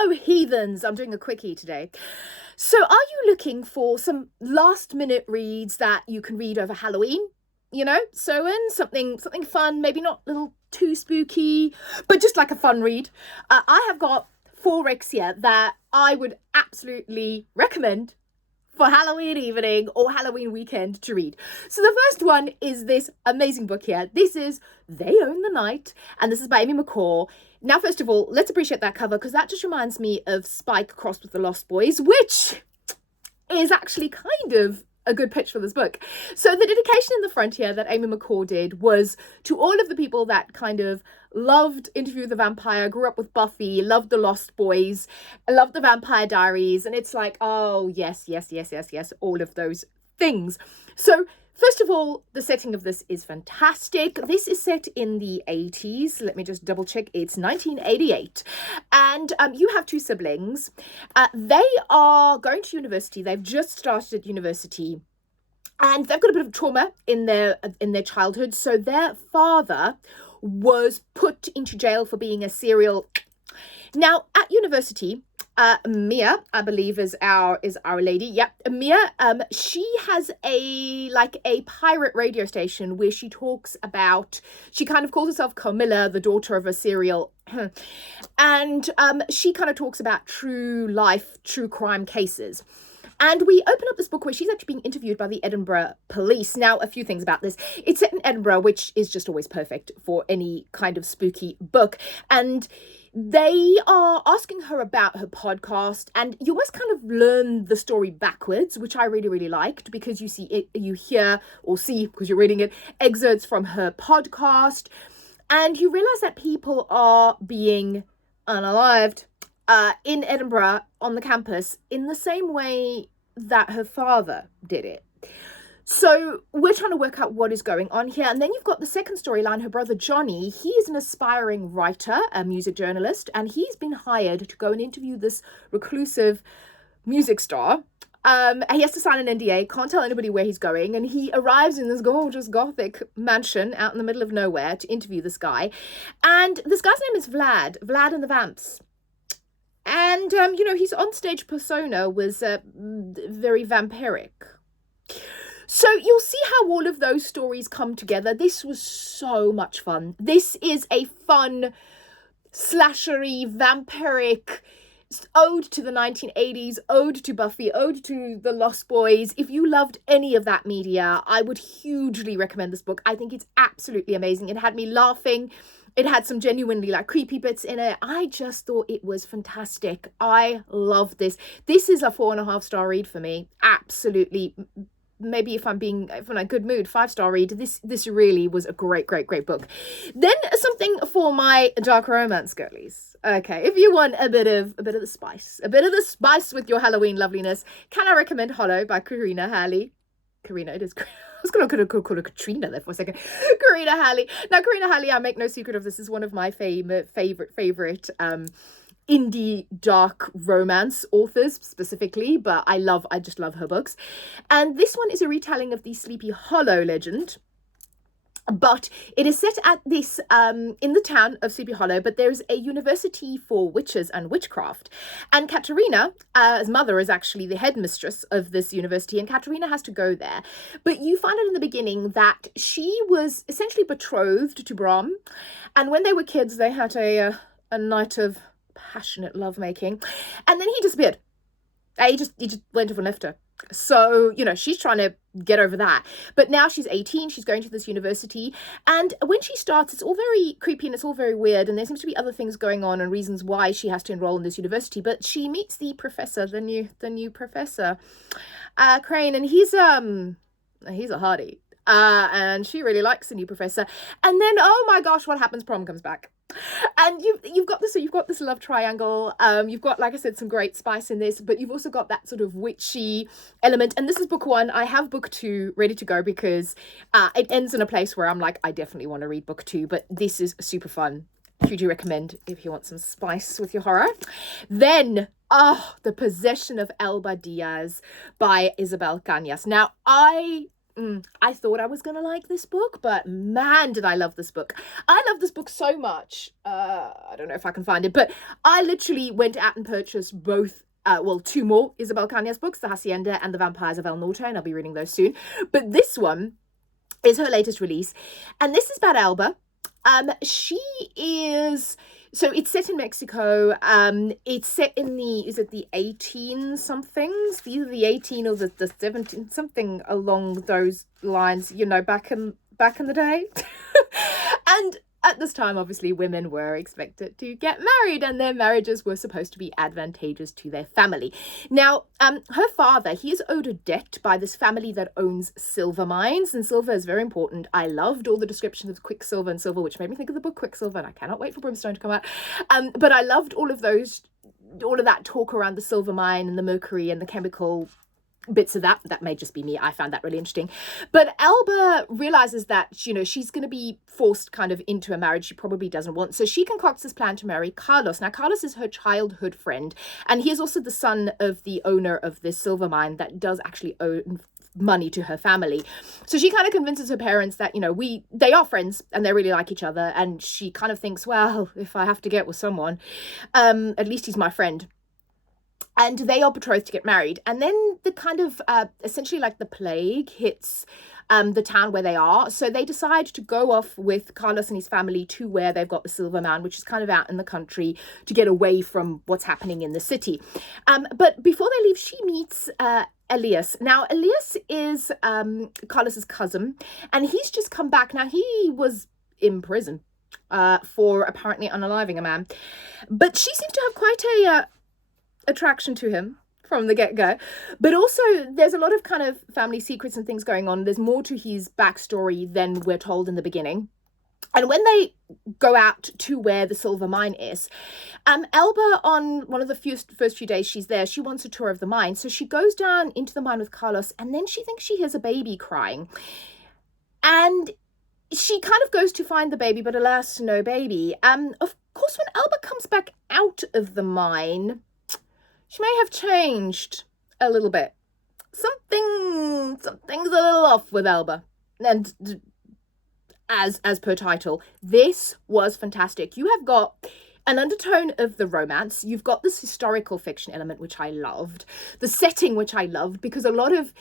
Hello, heathens. I'm doing a quickie today. So, are you looking for some last minute reads that you can read over Halloween? Something fun, maybe not a little too spooky, but just like a fun read. I have got 4 recs here that I would absolutely recommend for Halloween evening or Halloween weekend to read. So the first one is this amazing book here. This is They Own the Night, and this is by Amy McCall. Now, first of all, let's appreciate that cover, because that just reminds me of Spike crossed with the Lost Boys, which is actually kind of a good pitch for this book. So the dedication in the front here that Amy McCall did was to all of the people that kind of loved Interview with the Vampire, grew up with Buffy, loved the Lost Boys, loved the Vampire Diaries, and it's like, oh, yes, all of those things. So first of all, the setting of this is fantastic. This is set in the 80s. Let me just double check. It's 1988. And you have 2 siblings. They are going to university. They've just started at university. And they've got a bit of trauma in their childhood. So their father was put into jail for being a serial. Now, at university, Mia, I believe, is our lady. Yep, Mia. She has a pirate radio station where she talks about. She kind of calls herself Camilla, the daughter of a serial, and she kind of talks about true life, true crime cases. And we open up this book where she's actually being interviewed by the Edinburgh police. Now, a few things about this. It's set in Edinburgh, which is just always perfect for any kind of spooky book. And they are asking her about her podcast, and you almost kind of learn the story backwards, which I really, really liked, because you hear or see, because you're reading it, excerpts from her podcast, and you realize that people are being unalived in Edinburgh on the campus in the same way that her father did it. So we're trying to work out what is going on here. And then you've got the second storyline. Her brother Johnny, he is an aspiring writer, a music journalist, and he's been hired to go and interview this reclusive music star. He has to sign an NDA, can't tell anybody where he's going, and he arrives in this gorgeous gothic mansion out in the middle of nowhere to interview this guy. And this guy's name is Vlad and the Vamps. And, his onstage persona was very vampiric. So you'll see how all of those stories come together. This was so much fun. This is a fun, slashery, vampiric ode to the 1980s, ode to Buffy, ode to the Lost Boys. If you loved any of that media, I would hugely recommend this book. I think it's absolutely amazing. It had me laughing. It had some genuinely creepy bits in it. I just thought it was fantastic. I love this. This is a 4.5-star read for me. Absolutely. Maybe if I'm in a good mood, 5-star read. This really was a great book. Then something for my dark romance girlies. Okay, if you want a bit of the spice with your Halloween loveliness, can I recommend Hollow by Karina Halley? Karina, it is. I was going to call her Katrina there for a second. Karina Halley. Now, Karina Halley, I make no secret of this, is one of my favorite indie dark romance authors specifically, but I just love her books. And this one is a retelling of the Sleepy Hollow legend. But it is set at this, in the town of Sleepy Hollow, but there's a university for witches and witchcraft. And Katerina, his mother, is actually the headmistress of this university, and Katerina has to go there. But you find out in the beginning that she was essentially betrothed to Brom, and when they were kids, they had a night of passionate lovemaking, and then he disappeared. He just went off and left her. So, she's trying to get over that. But now she's 18, she's going to this university, and when she starts, it's all very creepy and it's all very weird, and there seems to be other things going on and reasons why she has to enroll in this university. But she meets the professor, the new professor, Crane, and he's a hottie. And she really likes the new professor. And then, oh my gosh, what happens? Prom comes back. And you've got this love triangle. You've got, like I said, some great spice in this, but you've also got that sort of witchy element. And this is book 1. I have book 2 ready to go because it ends in a place where I'm like, I definitely want to read book 2, but this is super fun. Hugely recommend if you want some spice with your horror. Then, The Possession of Elba Diaz by Isabel Cañas. Now, I I thought I was going to like this book, but man, did I love this book. I love this book so much. I don't know if I can find it, but I literally went out and purchased both. Two more Isabel Cañas books, The Hacienda and The Vampires of El Norte, and I'll be reading those soon. But this one is her latest release, and this is about Elba. She is... So it's set in Mexico. It's set in the 18 somethings, either the 18 or the 17, something along those lines, back in the day. And at this time, obviously, women were expected to get married, and their marriages were supposed to be advantageous to their family. Now, her father, he is owed a debt by this family that owns silver mines, and silver is very important. I loved all the descriptions of quicksilver and silver, which made me think of the book Quicksilver, and I cannot wait for Brimstone to come out. But I loved all of that talk around the silver mine and the mercury and the chemical bits of that may just be me. I found that really interesting. But Elba realizes that, she's going to be forced kind of into a marriage she probably doesn't want. So she concocts this plan to marry Carlos. Now, Carlos is her childhood friend, and he is also the son of the owner of this silver mine that does actually own money to her family. So she kind of convinces her parents that, they are friends and they really like each other. And she kind of thinks, well, if I have to get with someone, at least he's my friend. And they are betrothed to get married. And then the kind of, essentially like the plague hits the town where they are. So they decide to go off with Carlos and his family to where they've got the silver mine, which is kind of out in the country, to get away from what's happening in the city. But before they leave, she meets Elias. Now, Elias is Carlos's cousin, and he's just come back. Now, he was in prison for apparently unaliving a man. But she seems to have quite a attraction to him from the get-go, but also there's a lot of kind of family secrets and things going on. There's more to his backstory than we're told in the beginning. And when they go out to where the silver mine is, Elba, on one of the first few days she's there, she wants a tour of the mine. So she goes down into the mine with Carlos, and then she thinks she hears a baby crying. And she kind of goes to find the baby, but alas, no baby. Of course, when Elba comes back out of the mine, she may have changed a little bit. Something's a little off with Elba. And as per title, this was fantastic. You have got an undertone of the romance. You've got this historical fiction element, which I loved. The setting, which I loved, because a lot of,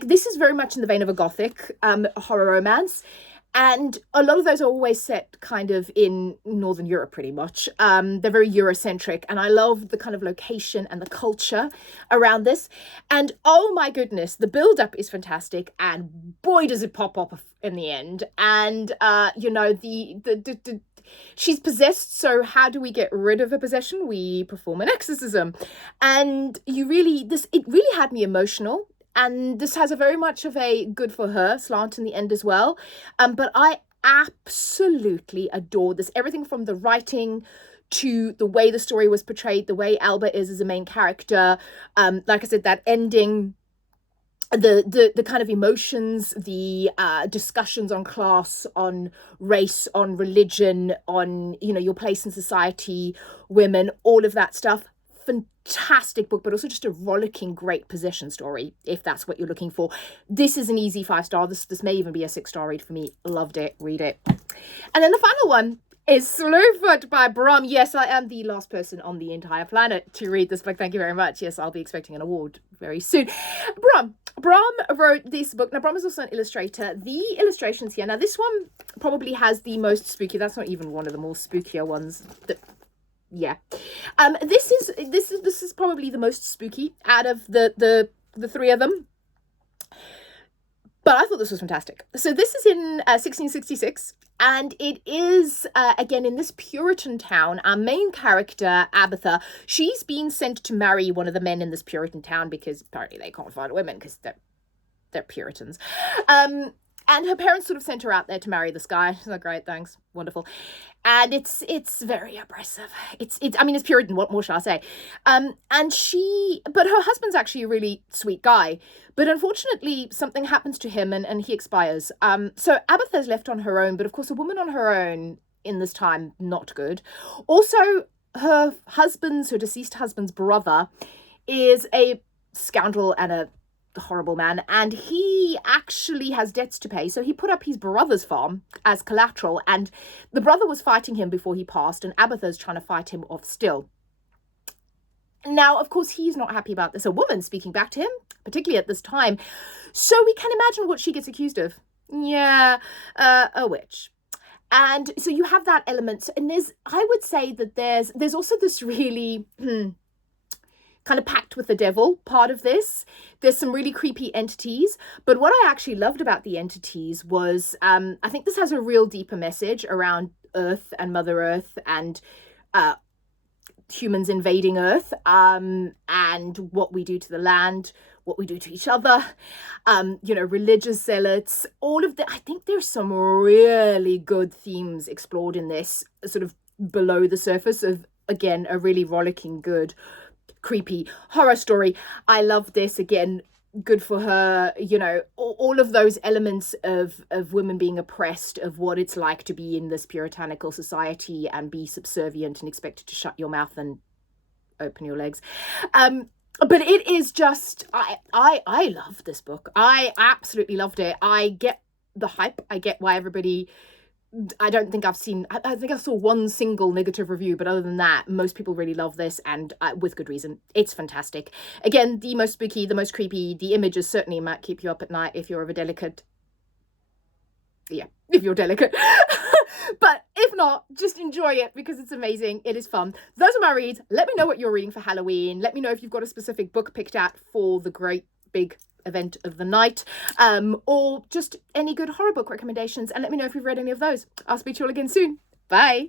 this is very much in the vein of a gothic horror romance. And a lot of those are always set kind of in Northern Europe, pretty much. They're very Eurocentric, and I love the kind of location and the culture around this. And oh my goodness, the build-up is fantastic, and boy, does it pop up in the end. And she's possessed, so how do we get rid of a possession? We perform an exorcism, and it really had me emotional. And this has a very much of a good for her slant in the end as well. But I absolutely adored this. Everything from the writing to the way the story was portrayed, the way Elba is as a main character. Like I said, that ending, the kind of emotions, the discussions on class, on race, on religion, on, your place in society, women, all of that stuff. Fantastic book, but also just a rollicking great possession story, if that's what you're looking for. This is an easy 5-star. This may even be a 6-star read for me. Loved it. Read it. And then the final one is Slowfoot by Bram. Yes, I am the last person on the entire planet to read this book. Thank you very much. Yes, I'll be expecting an award very soon. Bram wrote this book. Now, Bram is also an illustrator. The illustrations here. Now, this one probably has the most spooky. That's not even one of the more spookier ones. Yeah. This is probably the most spooky out of the three of them. But I thought this was fantastic. So this is in 1666, and it is, again, in this Puritan town. Our main character, Abatha, she's been sent to marry one of the men in this Puritan town because apparently they can't find women because they're Puritans. And her parents sort of sent her out there to marry this guy. She's like, great, thanks, wonderful. And it's very oppressive. It's Puritan, what more shall I say? But her husband's actually a really sweet guy. But unfortunately, something happens to him and he expires. So Abatha's left on her own, but of course, a woman on her own in this time, not good. Also, her deceased husband's brother is a scoundrel and a horrible man, and he actually has debts to pay, so he put up his brother's farm as collateral, and the brother was fighting him before he passed, and Abatha's trying to fight him off still. Now, of course, he's not happy about this. A woman speaking back to him, particularly at this time. So we can imagine what she gets accused of. Yeah, a witch. And so you have that element. And I would say that there's also this really kind of pact with the devil part of this. There's some really creepy entities. But what I actually loved about the entities was, I think this has a real deeper message around Earth and Mother Earth and humans invading Earth, and what we do to the land, what we do to each other, religious zealots, all of that. I think there's some really good themes explored in this, sort of below the surface of, again, a really rollicking, good, creepy horror story. I love this. Again, good for her, all of those elements of women being oppressed, of what it's like to be in this puritanical society and be subservient and expected to shut your mouth and open your legs. But it is just, I love this book. I absolutely loved it. I get the hype. I get why everybody, I think I saw one single negative review, but other than that, most people really love this, and with good reason. It's fantastic. Again, the most spooky, the most creepy. The images certainly might keep you up at night if you're of a delicate, if you're delicate. But if not, just enjoy it because it's amazing. It is fun. Those are my reads. Let me know what you're reading for Halloween. Let me know if you've got a specific book picked out for the great big event of the night, or just any good horror book recommendations, and let me know if you've read any of those. I'll speak to you all again soon. Bye.